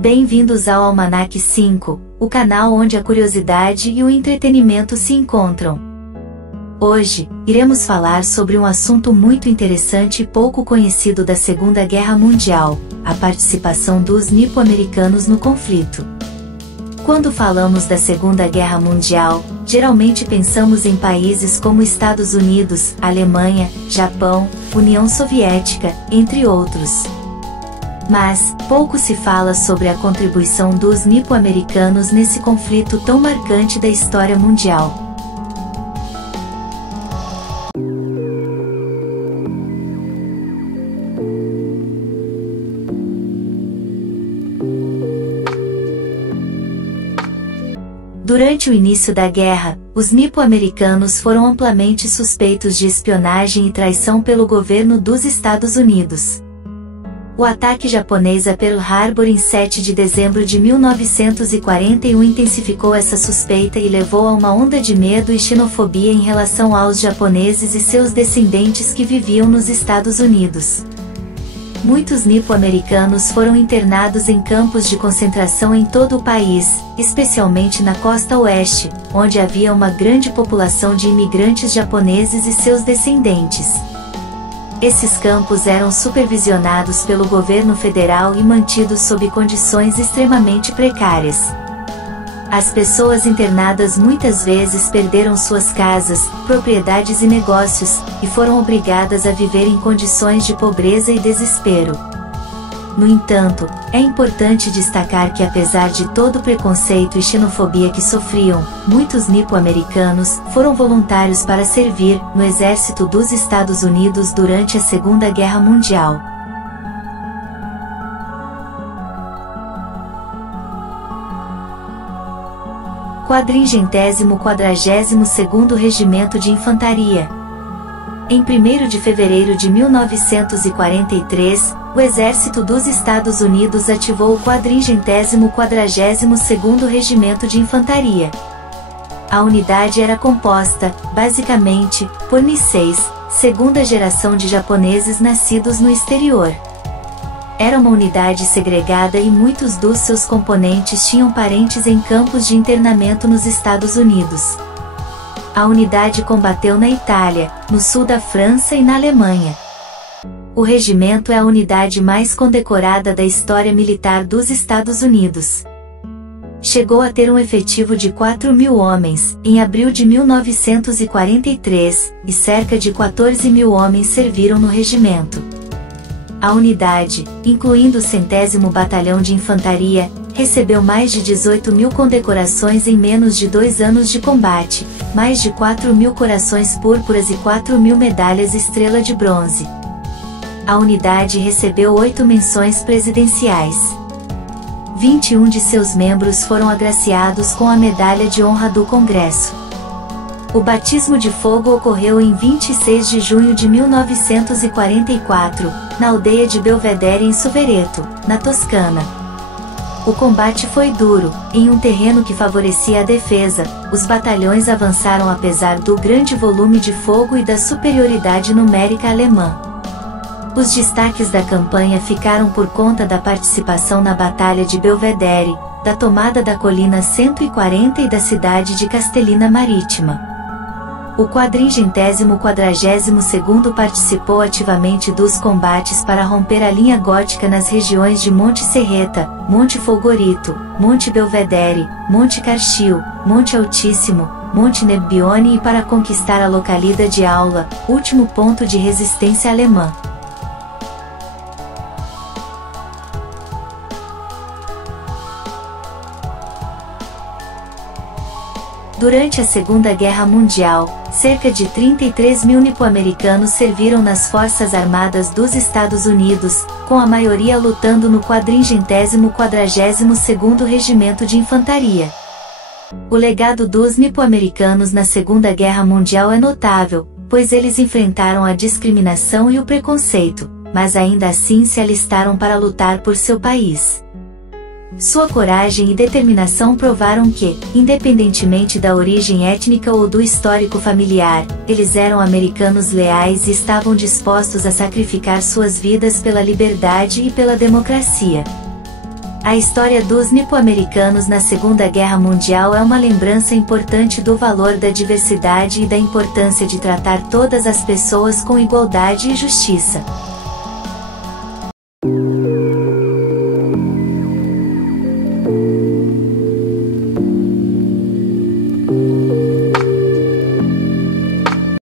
Bem-vindos ao Almanac 5, o canal onde a curiosidade e o entretenimento se encontram. Hoje, iremos falar sobre um assunto muito interessante e pouco conhecido da Segunda Guerra Mundial, a participação dos nipo-americanos no conflito. Quando falamos da Segunda Guerra Mundial, geralmente pensamos em países como Estados Unidos, Alemanha, Japão, União Soviética, entre outros. Mas, pouco se fala sobre a contribuição dos nipo-americanos nesse conflito tão marcante da história mundial. Durante o início da guerra, os nipo-americanos foram amplamente suspeitos de espionagem e traição pelo governo dos Estados Unidos. O ataque japonês a Pearl Harbor em 7 de dezembro de 1941 intensificou essa suspeita e levou a uma onda de medo e xenofobia em relação aos japoneses e seus descendentes que viviam nos Estados Unidos. Muitos nipo-americanos foram internados em campos de concentração em todo o país, especialmente na costa oeste, onde havia uma grande população de imigrantes japoneses e seus descendentes. Esses campos eram supervisionados pelo governo federal e mantidos sob condições extremamente precárias. As pessoas internadas muitas vezes perderam suas casas, propriedades e negócios, e foram obrigadas a viver em condições de pobreza e desespero. No entanto, é importante destacar que apesar de todo o preconceito e xenofobia que sofriam, muitos nipo-americanos foram voluntários para servir no exército dos Estados Unidos durante a Segunda Guerra Mundial. Quadringentésimo 42º Regimento de Infantaria. Em 1º de fevereiro de 1943, o Exército dos Estados Unidos ativou o Quadringentésimo 42º Regimento de Infantaria. A unidade era composta, basicamente, por mísseis, segunda geração de japoneses nascidos no exterior. Era uma unidade segregada e muitos dos seus componentes tinham parentes em campos de internamento nos Estados Unidos. A unidade combateu na Itália, no sul da França e na Alemanha. O regimento é a unidade mais condecorada da história militar dos Estados Unidos. Chegou a ter um efetivo de 4.000 homens, em abril de 1943, e cerca de 14.000 homens serviram no regimento. A unidade, incluindo o 100º Batalhão de Infantaria, recebeu mais de 18.000 condecorações em menos de 2 anos de combate, mais de 4.000 corações púrpuras e 4.000 medalhas Estrela de Bronze. A unidade recebeu 8 menções presidenciais. 21 de seus membros foram agraciados com a Medalha de Honra do Congresso. O batismo de fogo ocorreu em 26 de junho de 1944, na aldeia de Belvedere em Sovereto, na Toscana. O combate foi duro, em um terreno que favorecia a defesa, os batalhões avançaram apesar do grande volume de fogo e da superioridade numérica alemã. Os destaques da campanha ficaram por conta da participação na Batalha de Belvedere, da tomada da Colina 140 e da cidade de Castellina Marítima. O Quadringentésimo 42º participou ativamente dos combates para romper a linha gótica nas regiões de Monte Serreta, Monte Folgorito, Monte Belvedere, Monte Carchio, Monte Altíssimo, Monte Nebbione e para conquistar a localidade de Aula, último ponto de resistência alemã. Durante a Segunda Guerra Mundial, cerca de 33.000 nipo-americanos serviram nas Forças Armadas dos Estados Unidos, com a maioria lutando no Quadringentésimo 42º Regimento de Infantaria. O legado dos nipo-americanos na Segunda Guerra Mundial é notável, pois eles enfrentaram a discriminação e o preconceito, mas ainda assim se alistaram para lutar por seu país. Sua coragem e determinação provaram que, independentemente da origem étnica ou do histórico familiar, eles eram americanos leais e estavam dispostos a sacrificar suas vidas pela liberdade e pela democracia. A história dos nipo-americanos na Segunda Guerra Mundial é uma lembrança importante do valor da diversidade e da importância de tratar todas as pessoas com igualdade e justiça.